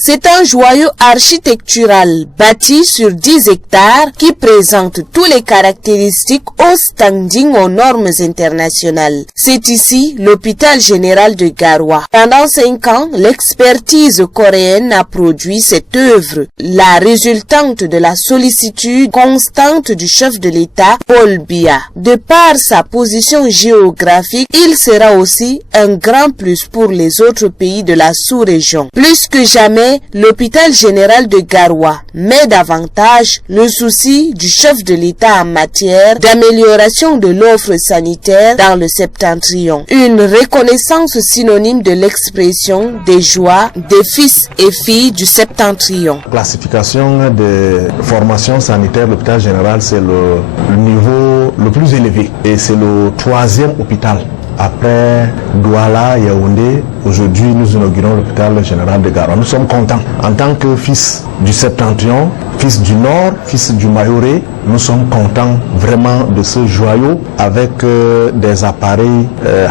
C'est un joyau architectural bâti sur 10 hectares qui présente toutes les caractéristiques au standing aux normes internationales. C'est ici l'hôpital général de Garoua. Pendant 5 ans, l'expertise coréenne a produit cette œuvre, la résultante de la sollicitude constante du chef de l'État, Paul Biya. De par sa position géographique, il sera aussi un grand plus pour les autres pays de la sous-région. Plus que jamais, l'hôpital général de Garoua met davantage le souci du chef de l'État en matière d'amélioration de l'offre sanitaire dans le septentrion. Une reconnaissance synonyme de l'expression des joies des fils et filles du septentrion. Classification des formations sanitaires, l'hôpital général, c'est le niveau le plus élevé et c'est le 3e hôpital. Après Douala, Yaoundé, aujourd'hui nous inaugurons l'hôpital général de Garoua. Nous sommes contents. En tant que fils du septentrion, fils du Nord, fils du Mayoré, nous sommes contents vraiment de ce joyau avec des appareils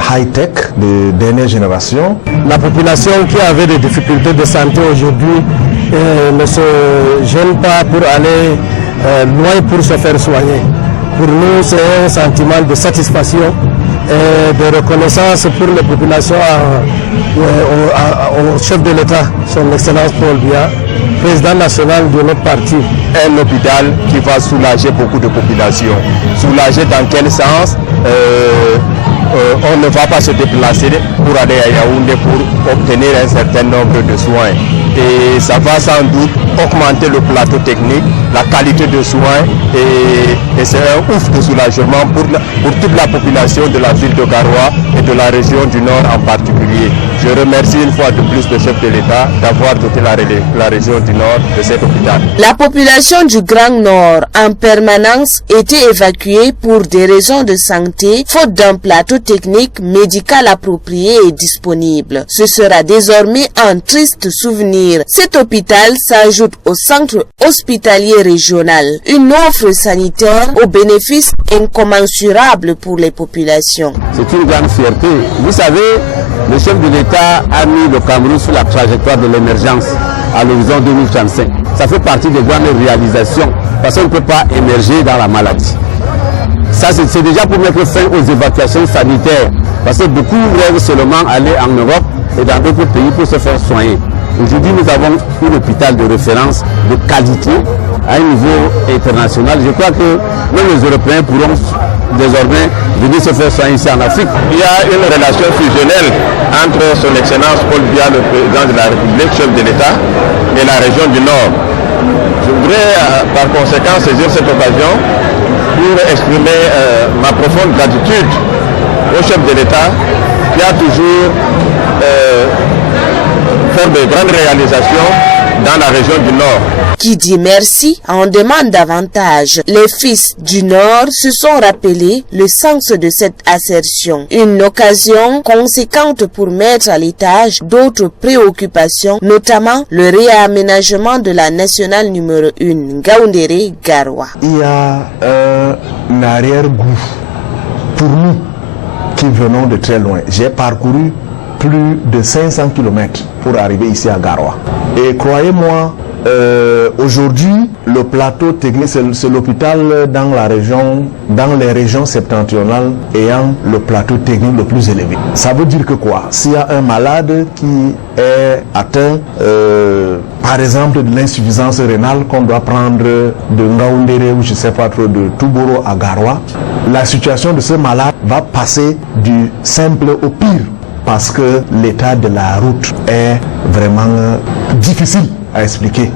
high-tech de dernière génération. La population qui avait des difficultés de santé aujourd'hui ne se gêne pas pour aller loin pour se faire soigner. Pour nous, c'est un sentiment de satisfaction et de reconnaissance pour les populations au chef de l'État, son Excellence Paul Biya, président national de notre parti. Un hôpital qui va soulager beaucoup de populations. Soulager dans quel sens? On ne va pas se déplacer pour aller à Yaoundé pour obtenir un certain nombre de soins. Et ça va sans doute augmenter le plateau technique, la qualité de soins et c'est un ouf de soulagement pour toute la population de la ville de Garoua et de la région du Nord en particulier. Je remercie une fois de plus le chef de l'État d'avoir doté la région du Nord de cet hôpital. La population du Grand Nord en permanence était évacuée pour des raisons de santé, faute d'un plateau technique médical approprié et disponible. Ce sera désormais un triste souvenir. Cet hôpital s'ajoute au centre hospitalier régional, une offre sanitaire aux bénéfices incommensurables pour les populations. C'est une grande fierté. Vous savez, le chef de l'État a mis le Cameroun sur la trajectoire de l'émergence à l'horizon 2035. Ça fait partie des grandes réalisations parce qu'on ne peut pas émerger dans la maladie. Ça, c'est déjà pour mettre fin aux évacuations sanitaires parce que beaucoup rêvent seulement aller en Europe et dans d'autres pays pour se faire soigner. Aujourd'hui, nous avons un hôpital de référence de qualité à un niveau international. Je crois que même les Européens pourront désormais venir se faire soigner ici en Afrique. Il y a une relation fusionnelle entre son Excellence Paul Biya, le président de la République, chef de l'État, et la région du Nord. Je voudrais par conséquent saisir cette occasion pour exprimer ma profonde gratitude au chef de l'État qui a toujours fait de grandes réalisations dans la région du Nord. Qui dit merci en demande davantage. Les fils du Nord se sont rappelés le sens de cette assertion. Une occasion conséquente pour mettre à l'étage d'autres préoccupations, notamment le réaménagement de la nationale numéro 1, Ngaoundéré Garoua. Il y a un arrière-goût pour nous qui venons de très loin. J'ai parcouru plus de 500 km pour arriver ici à Garoua. Et croyez-moi, aujourd'hui, le plateau technique, c'est l'hôpital dans les régions septentrionales ayant le plateau technique le plus élevé. Ça veut dire que quoi? S'il y a un malade qui est atteint, par exemple, de l'insuffisance rénale qu'on doit prendre de Ngaoundéré ou je ne sais pas trop de Touboro à Garoua, la situation de ce malade va passer du simple au pire. Parce que l'état de la route est vraiment difficile à expliquer.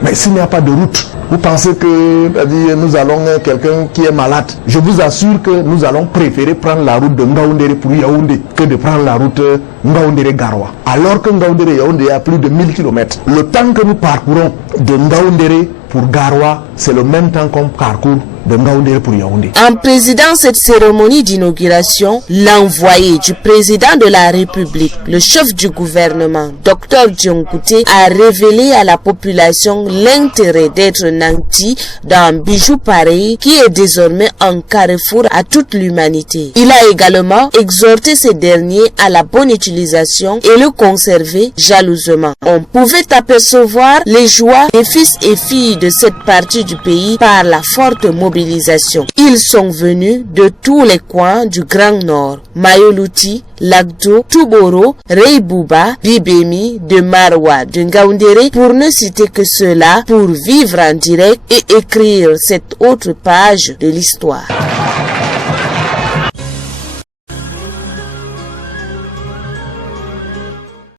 Mais s'il n'y a pas de route, vous pensez que nous allons quelqu'un qui est malade, je vous assure que nous allons préférer prendre la route de Ngaoundéré pour Yaoundé que de prendre la route Ngaoundéré-Garoua. Alors que Ngaoundéré-Yaoundé a plus de 1000 km. Le temps que nous parcourons de Ngaoundéré pour Garoua, c'est le même temps qu'on parcourt de Ngaoundéré pour Yaoundé. En présidant cette cérémonie d'inauguration, l'envoyé du président de la République, le chef du gouvernement, Dr Diongouté, a révélé à la population l'intérêt d'être nanti dans un bijou pareil qui est désormais un carrefour à toute l'humanité. Il a également exhorté ces derniers à la bonne utilisation et le conserver jalousement. On pouvait apercevoir les joies des fils et filles de cette partie du pays par la forte mobilisation. Ils sont venus de tous les coins du Grand Nord, Mayoluti, Lagdo, Touboro, Reibouba, Bibemi, de Marwa, de Ngaoundéré, pour ne citer que cela, pour vivre en direct et écrire cette autre page de l'histoire.